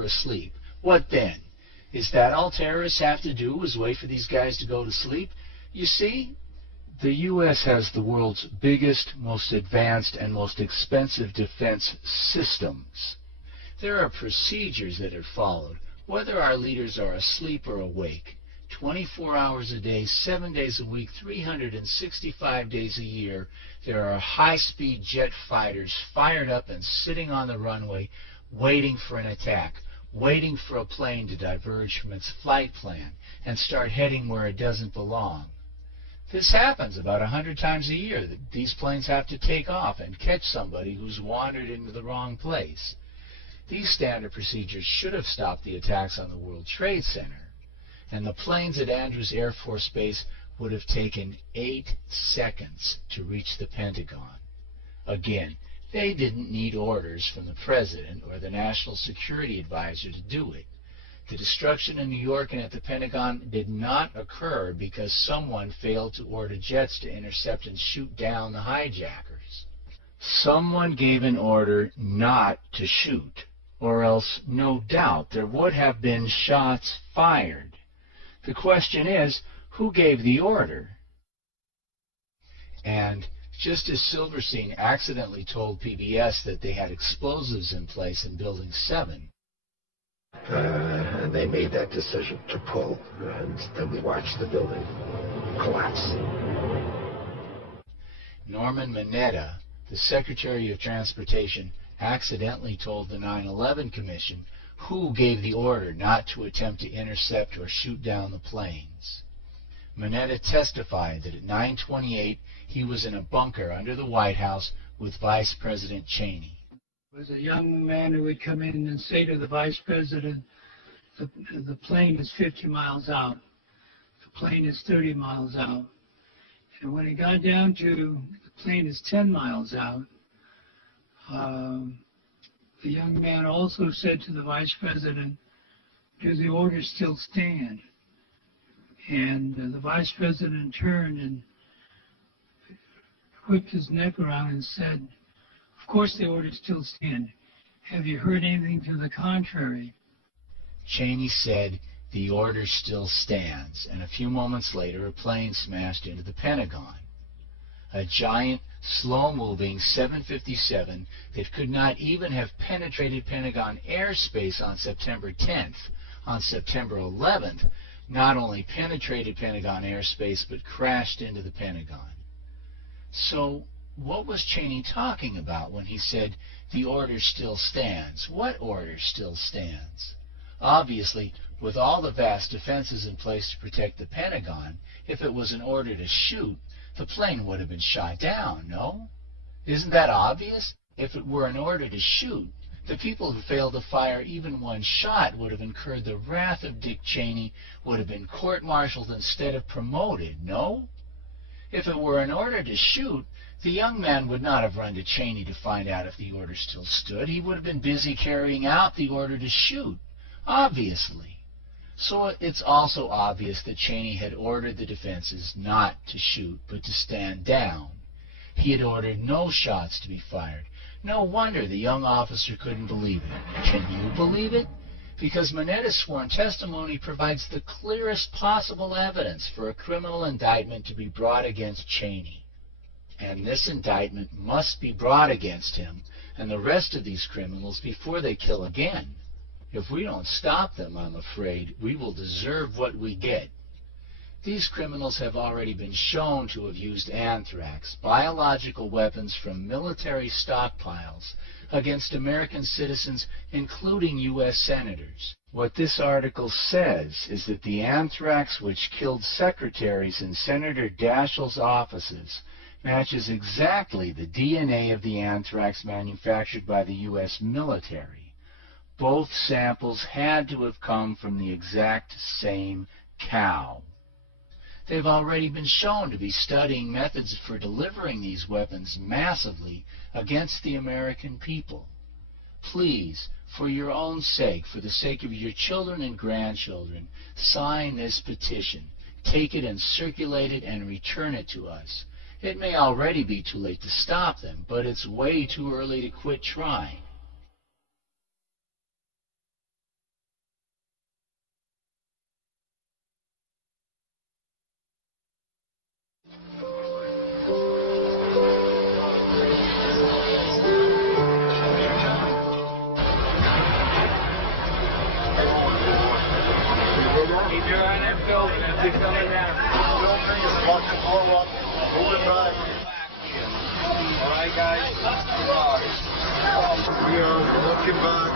are asleep. What then? Is that all terrorists have to do is wait for these guys to go to sleep? You see, the U.S. has the world's biggest, most advanced, and most expensive defense systems. There are procedures that are followed, whether our leaders are asleep or awake. 24 hours a day, 7 days a week, 365 days a year, there are high-speed jet fighters fired up and sitting on the runway waiting for an attack, waiting for a plane to diverge from its flight plan and start heading where it doesn't belong. This happens about 100 times a year. These planes have to take off and catch somebody who's wandered into the wrong place. These standard procedures should have stopped the attacks on the World Trade Center, and the planes at Andrews Air Force Base would have taken 8 seconds to reach the Pentagon. Again, they didn't need orders from the President or the National Security Advisor to do it. The destruction in New York and at the Pentagon did not occur because someone failed to order jets to intercept and shoot down the hijackers. Someone gave an order not to shoot, or else no doubt there would have been shots fired. The question is, who gave the order? And just as Silverstein accidentally told PBS that they had explosives in place in Building 7, and they made that decision to pull, and then we watched the building collapse. Norman Mineta, the Secretary of Transportation, accidentally told the 9/11 Commission who gave the order not to attempt to intercept or shoot down the planes. Mineta testified that at 9:28 he was in a bunker under the White House with Vice President Cheney. It was a young man who would come in and say to the Vice President, the plane is 50 miles out, the plane is 30 miles out. And when it got down to the plane is 10 miles out, the young man also said to the Vice President, "Do the orders still stand?" And the Vice President turned and whipped his neck around and said, "Of course the orders still stand. Have you heard anything to the contrary?" Cheney said, "The order still stands," and a few moments later a plane smashed into the Pentagon. A giant, slow-moving 757 that could not even have penetrated Pentagon airspace on September 10th. On September 11th, not only penetrated Pentagon airspace, but crashed into the Pentagon. So, what was Cheney talking about when he said, "The order still stands"? What order still stands? Obviously, with all the vast defenses in place to protect the Pentagon, if it was an order to shoot, the plane would have been shot down, no? Isn't that obvious? If it were an order to shoot, the people who failed to fire even one shot would have incurred the wrath of Dick Cheney, would have been court-martialed instead of promoted, no? If it were an order to shoot, the young man would not have run to Cheney to find out if the order still stood. He would have been busy carrying out the order to shoot, obviously. So it's also obvious that Cheney had ordered the defenses not to shoot, but to stand down. He had ordered no shots to be fired. No wonder the young officer couldn't believe it. Can you believe it? Because Mineta's sworn testimony provides the clearest possible evidence for a criminal indictment to be brought against Cheney. And this indictment must be brought against him and the rest of these criminals before they kill again. If we don't stop them, I'm afraid, we will deserve what we get. These criminals have already been shown to have used anthrax, biological weapons from military stockpiles, against American citizens, including U.S. senators. What this article says is that the anthrax which killed secretaries in Senator Daschle's offices matches exactly the DNA of the anthrax manufactured by the U.S. military. Both samples had to have come from the exact same cow. They've already been shown to be studying methods for delivering these weapons massively against the American people. Please, for your own sake, for the sake of your children and grandchildren, sign this petition. Take it and circulate it and return it to us. It may already be too late to stop them, but it's way too early to quit trying. Keep your eye on that building as they're coming down. Building is about to blow up. Moving back. All right, guys. We are looking back.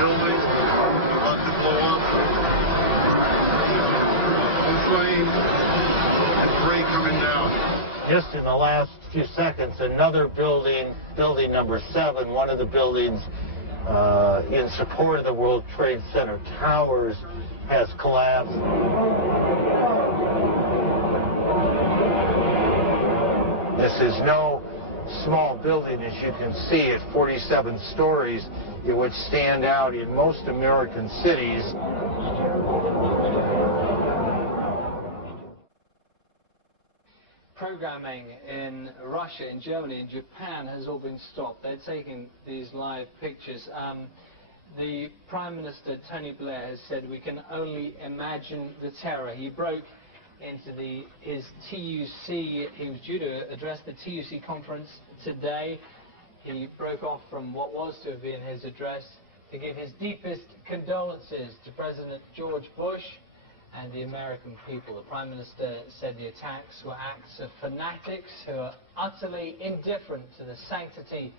Building about to blow up. One plane and 3 coming down. Just in the last few seconds, another building, building number 7, one of the buildings in support of the World Trade Center towers has collapsed. This is no small building, as you can see, at 47 stories. It would stand out in most American cities. Programming in Russia, in Germany, in Japan has all been stopped. They're taking these live pictures. The Prime Minister, Tony Blair, has said we can only imagine the terror. He broke into his TUC. He was due to address the TUC conference today. He broke off from what was to have been his address to give his deepest condolences to President George Bush and the American people. The Prime Minister said the attacks were acts of fanatics who are utterly indifferent to the sanctity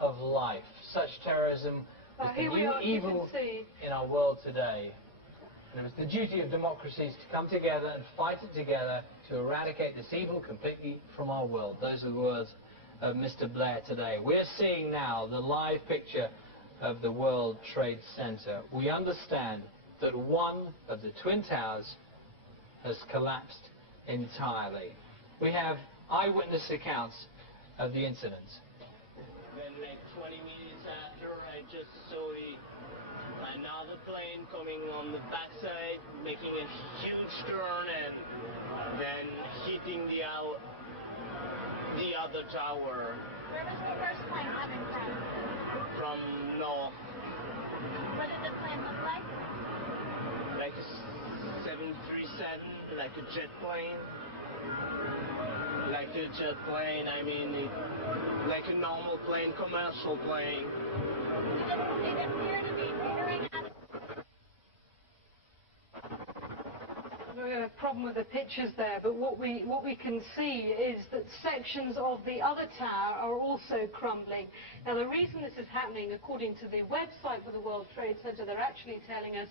of life. Such terrorism is the new evil in our world today. And it was the duty of democracies to come together and fight it together to eradicate this evil completely from our world. Those are the words of Mr. Blair today. We're seeing now the live picture of the World Trade Center. We understand that one of the Twin Towers has collapsed entirely. We have eyewitness accounts of the incident. Then like 20 minutes after, I just saw another plane coming on the backside, making a huge turn and then hitting the other tower. Where was the first plane coming from? From north. What did the plane look like? Like a 737, like a jet plane. Like a jet plane, I mean, like a normal plane, commercial plane. It appeared to be teetering out. We have a problem with the pictures there, but what we can see is that sections of the other tower are also crumbling. Now, the reason this is happening, according to the website for the World Trade Center, they're actually telling us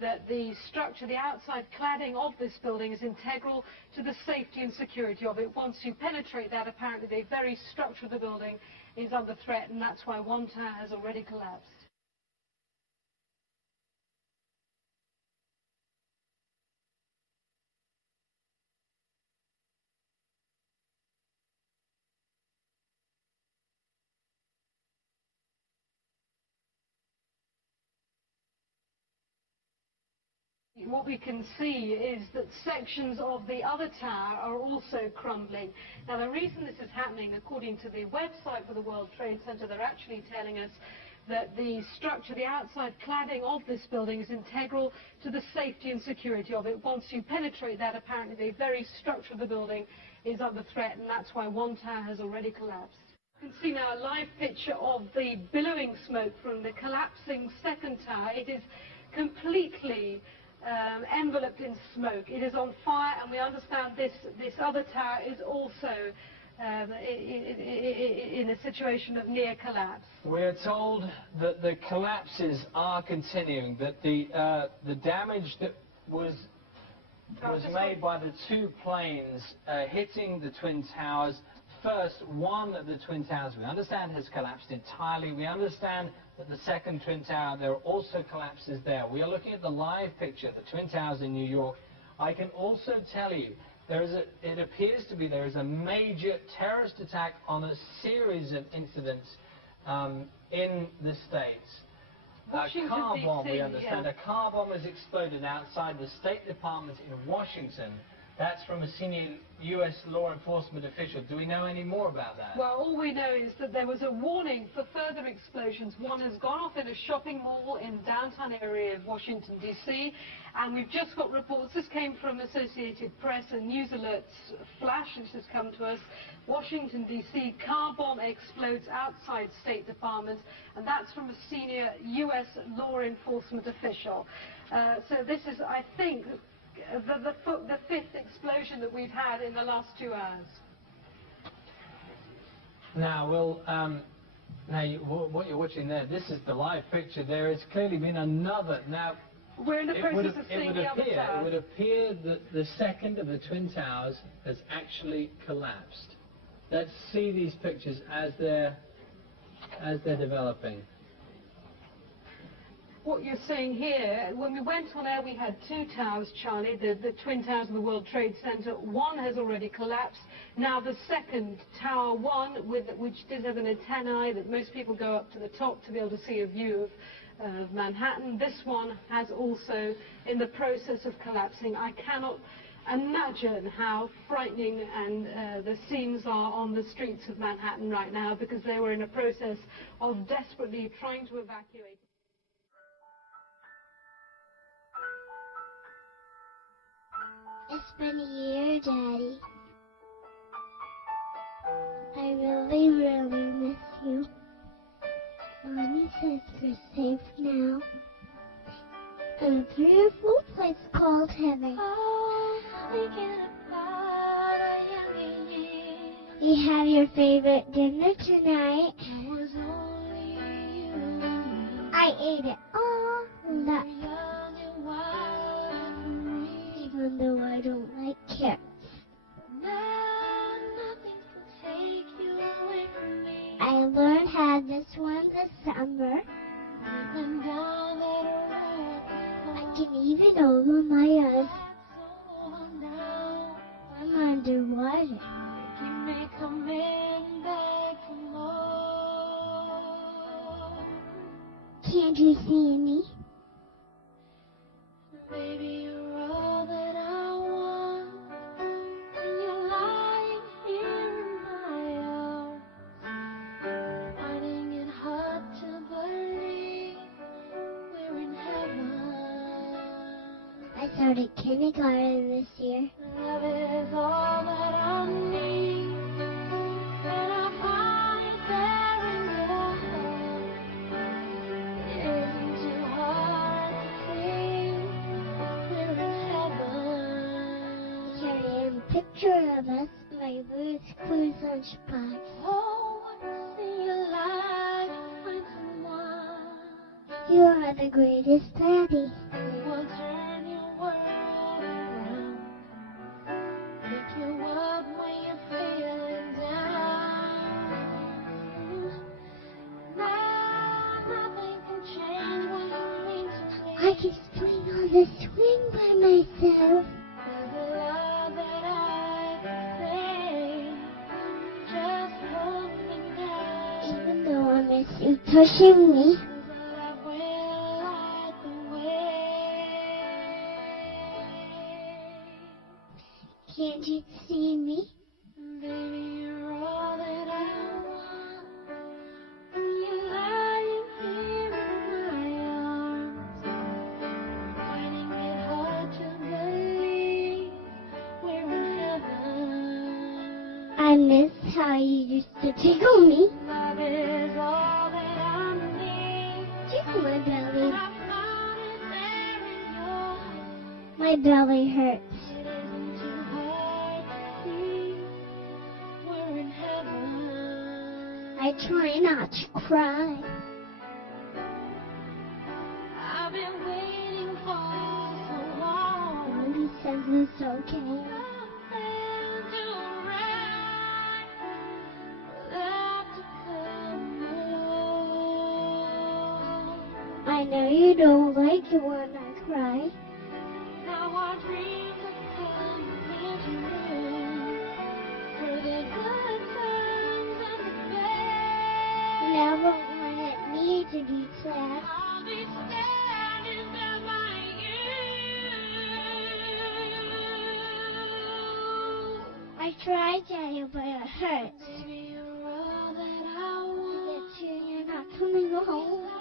that the structure, the outside cladding of this building is integral to the safety and security of it. Once you penetrate that, apparently the very structure of the building is under threat, and that's why one tower has already collapsed. What we can see is that sections of the other tower are also crumbling. Now, the reason this is happening, according to the website for the World Trade Center, they're actually telling us that the structure, the outside cladding of this building is integral to the safety and security of it. Once you penetrate that, apparently the very structure of the building is under threat, and that's why one tower has already collapsed. You can see now a live picture of the billowing smoke from the collapsing second tower. It is completely enveloped in smoke. It is on fire, and we understand this other tower is also in a situation of near collapse. We're told that the collapses are continuing, that the damage that was made by the two planes hitting the Twin Towers. First, one of the Twin Towers, we understand, has collapsed entirely. We understand that the second Twin Tower, there are also collapses there. We are looking at the live picture, the Twin Towers in New York. I can also tell you, it appears to be there is a major terrorist attack on a series of incidents in the States. A car bomb, we understand. A car bomb has exploded outside the State Department in Washington. That's from a senior U.S. law enforcement official. Do we know any more about that? Well, all we know is that there was a warning for further explosions. One has gone off in a shopping mall in downtown area of Washington, D.C., and we've just got reports. This came from Associated Press and News Alerts Flash. This has come to us. Washington, D.C., car bomb explodes outside State Department, and that's from a senior U.S. law enforcement official. So this is, I think, the fifth explosion that we've had in the last 2 hours. Now, what you're watching there, this is the live picture. There has clearly been another. Now, we're in the process of seeing the other tower. It would appear that the second of the Twin Towers has actually collapsed. Let's see these pictures as they're developing. What you're seeing here, when we went on air, we had 2 towers, Charlie, the Twin Towers of the World Trade Center. One has already collapsed. Now the second, Tower 1, which did have an antennae that most people go up to the top to be able to see a view of Manhattan. This one has also in the process of collapsing. I cannot imagine how frightening and the scenes are on the streets of Manhattan right now, because they were in a process of desperately trying to evacuate. It's been a year, Daddy. I really, really miss you. Mommy says we're safe now. In a beautiful place called heaven. Oh, thinking about a young age. We have your favorite dinner tonight. It was only you and me. I ate it all. That even though I don't like carrots. Now nothing can take you away from me. I learned how to swim this summer. Even down that road, I can even open my eyes. I'm underwater. Keep me coming back for more. Can't you see me? Baby, you're all that I want. And you're lying here in my arms, finding it hard to believe we're in heaven. I started kindergarten this year. Love is all that I need, and I find it there in your heart. It isn't too hard to see. Picture of us, my Ruth Cruise lunchbox. Oh, what's in your life when someone you are the greatest, Daddy. Will turn your world around, pick you up when you're feeling down. Now nothing can change what you mean to me. I can swing on the swing by myself. There's a love that I can say. Just hold me now. Even though I miss you touching me. I will light the way. Can't you see me? Baby, you're all that I want. You're lying here in my arms, finding it hard to believe we're in heaven. I miss how you used to tickle me. Love is all that I need. Tickle my belly. I found it there in your heart. My belly hurts. It isn't too hard to see we're in heaven. I try not to cry. I've been waiting for so long. Mommy says it's okay. I know you don't like it when I cry. Now our dreams have come into room for the good times and the bad. Never wanted me to be sad. I'll be standing there by you. I tried, Daddy, but it hurts. Baby, you're all that I want. I get you, you're not coming home.